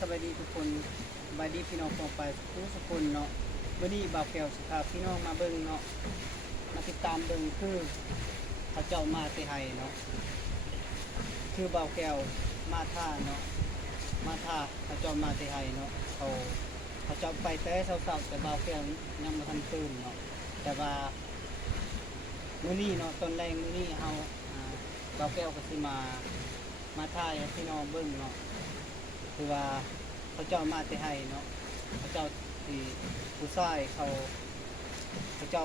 สวัสดีทุกคนสบายดีพี่น้องกองไปทุกคนเนาะวันนี้บ่าวแก้วสิพาพี่น้องมาเบิ่งเนาะมาติดตามเบิ่งคือเขาเจ้ามาที่ไทยเนาะคือบ่าวแก้วมาท่าเนาะมาท่าเขาเจ้ามาที่ไทยเนาะเขาเจ้าไปแต่เช้าๆแต่บ่าวแก้วยังบ่ทันตื่นเนาะแต่ว่ามื้อนี้เนาะตอนแรงมื้อนี้เฮาบ่าวแก้วก็สิมาท่าให้พี่น้องเบิ่งเนาะคือว่าเขาเจ้ามาแต่ให้เนาะเขาเจ้าที่ผู้ชายเขาเจ้า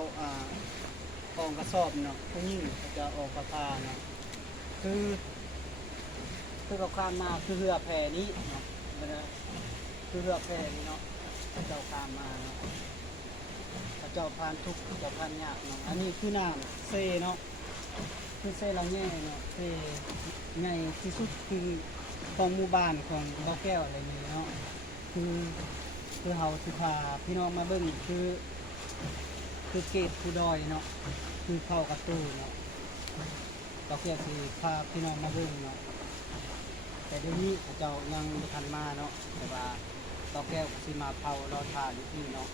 ออกกระสอบเนาะผู้หญิงเขาเจ้าออกกระพาเนาะคือเขาข้ามมาคือเรือแพนี้เนาะคือเรือแพนี้เนาะเขาเจ้าข้ามมาเนาะเขาเจ้าผ่านทุกข์เขาเจ้าผ่านยากเนาะอันนี้คือน้ำเซเนาะคือเซเราแง่เนาะเซใหญ่ที่สุดคือของหมู่บ้านของบ่อแก้วอะไรนี้เนาะคือเฮาสิพาพี่น้องมาเบิ่งคือเกตคือดอยเนาะคือเข้ากระตู้เนาะบ่อแก้วสิพาพี่น้องมาเบิ่งเนาะแต่เดี๋ยวนี้เขาเจ้ายังบ่ทันมาเนาะแต่ว่าบ่อแก้วสิมาเผารอทาอยู่ที่เนาะ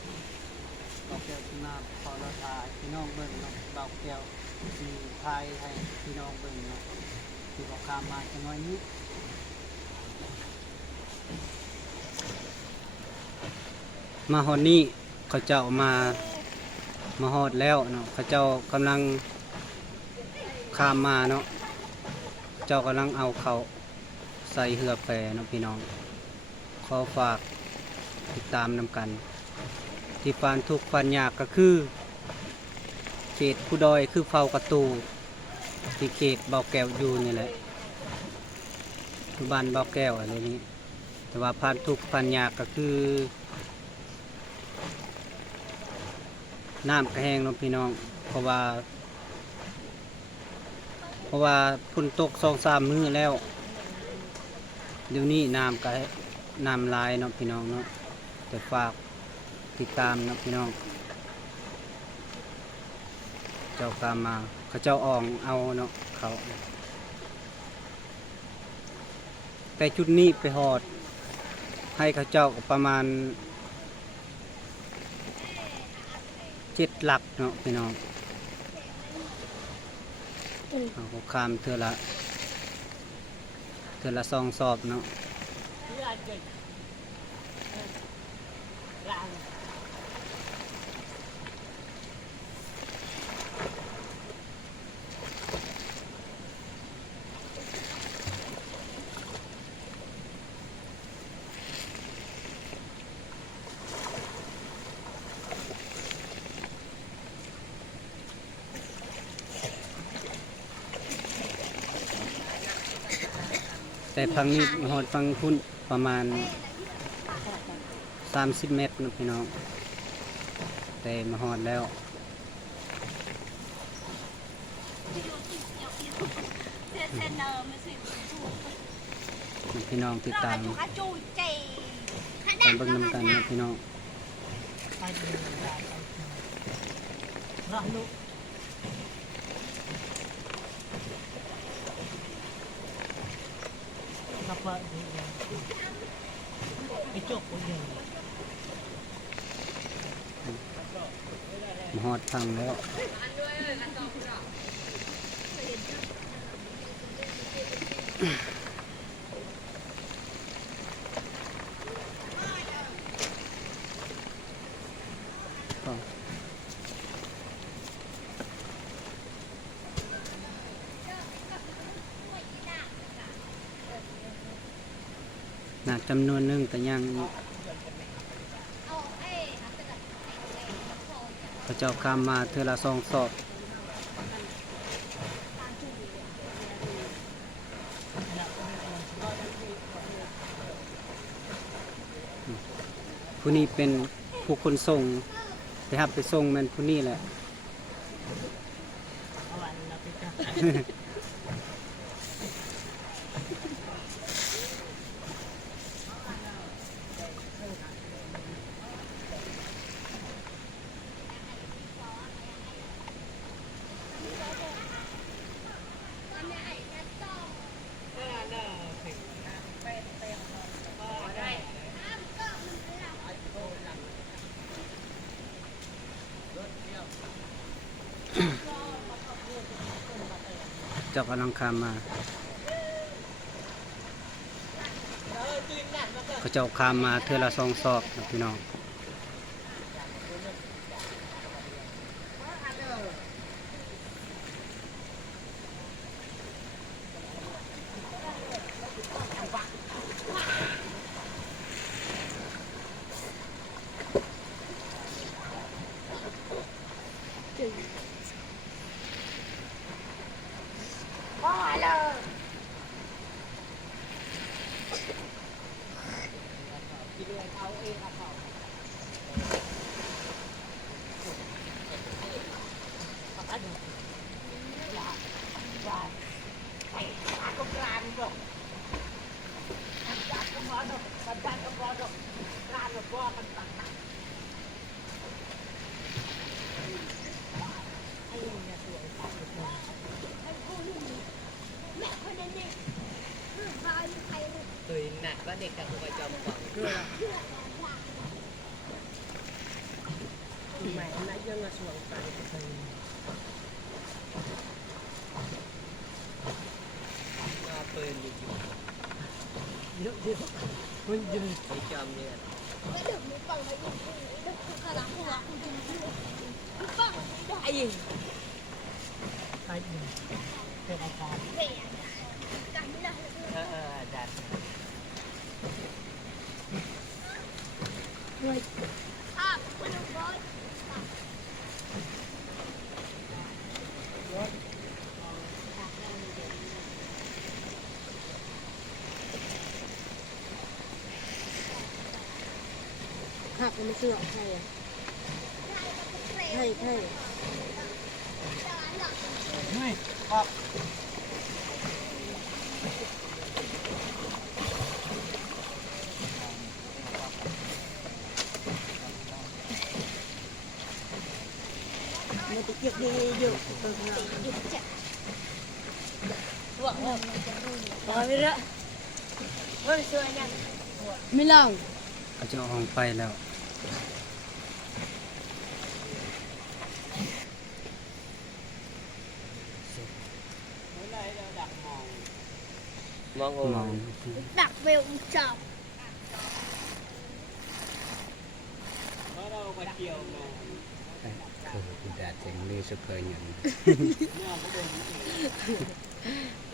บ่อแก้วสิมาเผารอทาพี่น้องเบิ่งเนาะบ่อแก้วสิพายให้พี่น้องเบิ่งเนาะที่บ่ข้ามมาจังน้อยนี้มาฮอดนี้เขาเจ้ามาฮอดแล้วเนาะเขาเจ้ากำลังข้ามมาเนาะเจ้ากำลังเอาเขาใส่เหือแพเนาะพี่น้องขอฝากติดตามนำกันที่ฟานทุกฟานยากก็คือเขตผู้ดอยคือเฝ้ากระตูที่เขตเบาแก้วอยู่นี่แหละคือบ้านเบาแก้วอะไรนี้แต่ว่าฟานทุกฟานยากก็คือน้ำกระแหงเนาะพี่น้องเพราะว่าฝนตก2-3 มื้อแล้วเดี๋ยวนี้น้ำลายเนาะพี่น้องเนาะแต่ฝากติดตามเนาะพี่น้องเจ้าตามมาเขาเจ้าอ่องเอาเนาะเขาแต่จุดนี้ไปหอดให้เขาเจ้าประมาณ7 หลักเนาะพี่น้องเอาคามเทื่อละ2 สอบเนาะแต่ฝั่งนี้หอดฝั่งพุ่นประมาณ30 เมตรนะพี่น้องแต่มาหอดแล้วพี่น้องติดตามกันเบิ่งนำกันนะพี่น้องมาหอดฟังแล้วน่าจำนวนหนึ่งแต่ยังพระเจ้าข้ามมาเทื่อละ2 สอบผู้นี้เป็นผู้คนส่งไปรับไปส่งมันผู้นี้แหละ จ้ากำลังข้ามมาเขาเจ้าข้ามมาเทือละ2 ศอกนะพี่น้องเคยหนักว่าเด็กกับผู้กระจอมกว่างใหม่นะยังมาสวงไปงาปืนอยู่เยอะมันยืนไอ้จอมเนี่ยไอ้ยิงไอ้ยิงเป็นอาการดัดหักมันไม่เชื่อใครอ่ะใช่ไใช่ม่ครับมันจะเก็บดีเยอะหวังว่าไม่ละไม่ลอง เขาจะออกไปแล้ว มองโอ้ มอง ดักเบลจับ เราไปเกี่ยวมา คือดาเจงนี่สุดเคยยัง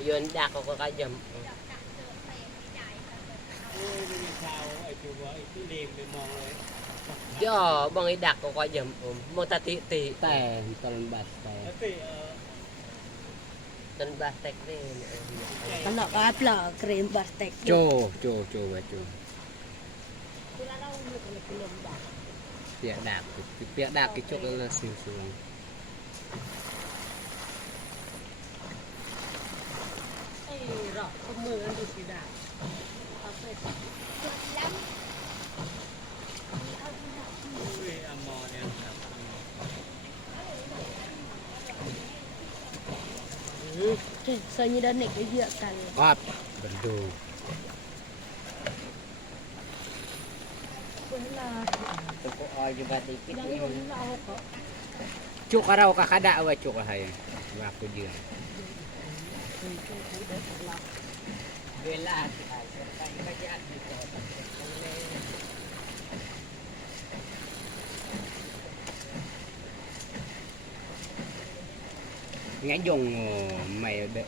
โยนดักเขาก็ยำย่อบางไอ้ดักเขาก็ยำมองตาติติ แต่ตอนบัดแต่ จนบาดแตกเลย ตลอดว่าเปล่าเกรมบัสเต็ก โจไว้โจเปียดากcái chỗ đó là siêu siêu rọ không mưa ăn được gì đảo sao như đơn này cái dựa cần ครับบันดู Toko ay juga dikit ini. Cuk araw kakada wa cuk hay wa ko dia Bela kita serta kerajaan kita. ngay dùng mày đợi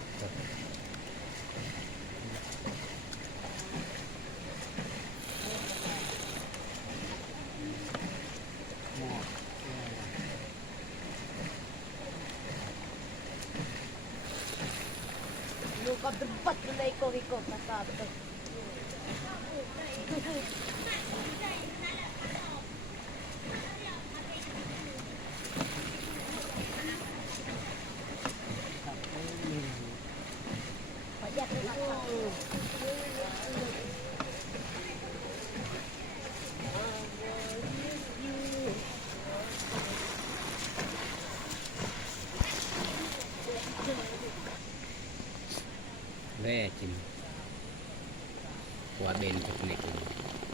Luka berbat na ikaw kasama. Pajak na ve chim qua bên chụp này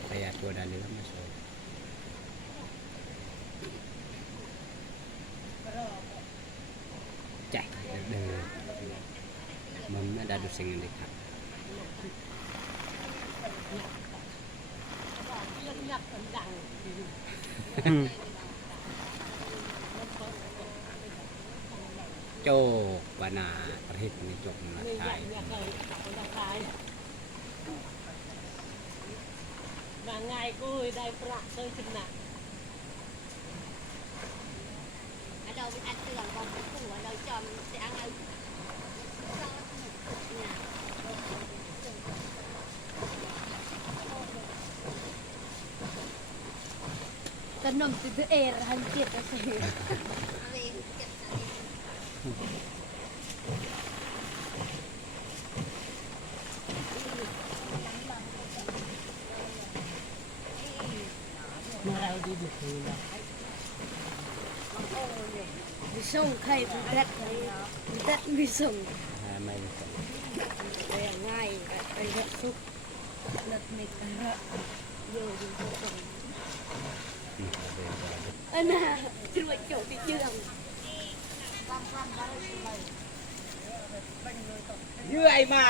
bây giờ tôi đã lứa mà rồi chạy được สิ่งนี้ครับ โจกบานาประเทศนี้จกมาไทย บางไงกูได้ประเคยชนะเราเป็นอันเตือนของผู้เราจอมจะเอาไงขนมติดเอร์หันเจ็บไปสิมาเราดีดีคือละ มีส่งใครเป็นแรกแรกมีส่ง ไม่ได้ส่ง ไปง่ายไปรถซุกรถไม่กระโยยิงส่งอันน่ะคือว่าโจที่เยื่อง เยื่อยมา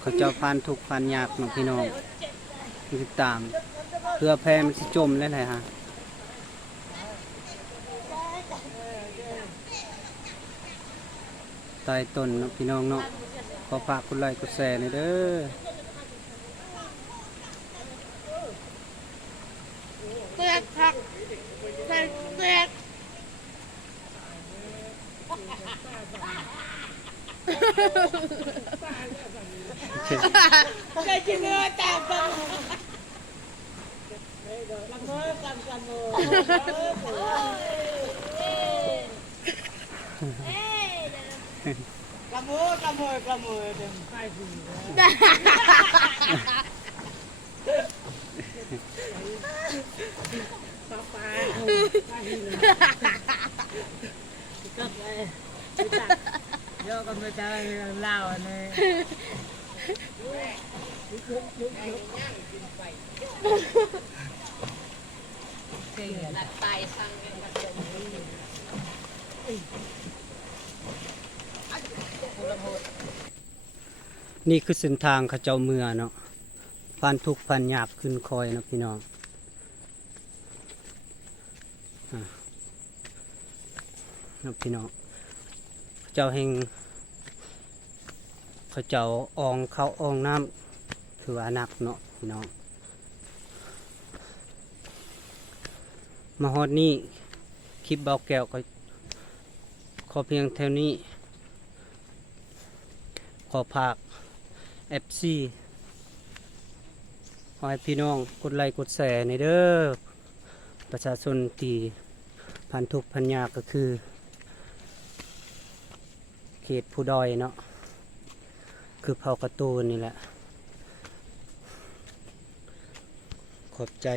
เขาเจ้าพันทุกพันยากเนาะพี่น้องติดตามเรือแพมันสิจมแล้วแหละฮะใต้ต้นเนาะพี่น้องเนาะขอฝากกดไลค์กดแชร์หน่อยเด้อ เตือกครับเตือกเตือกเคยกินเนื้อแต่ก็ละเมอกันกันโมกระมือกระมือกระมือเต็มใต้ดินป้าป้าก็เลยเดี๋ยวก็ไม่ได้เล่าเนี่ยหลักตายฟังกันมาเดินนี่คือเส้นทางเขาเจ้าเมือเนาะพันทุกพันยากขึ้นคอยเนาะพี่น้องเนาะพี่น้องเขาเจ้าแห่งเขาเจ้าอองเขาอองน้ำคือว่าหนักเนาะพี่น้องมาฮอดนี่คลิปเบาแก้วก็ขอเพียงเท่านี้ขอฝาก FC ขอให้พี่น้องกดไลค์กดแชร์ในเด้อประชาชนที่พันทุกข์พันยากก็คือเขตผู้ดอยเนาะคือเผากระตูนนี่แหละขอบใจ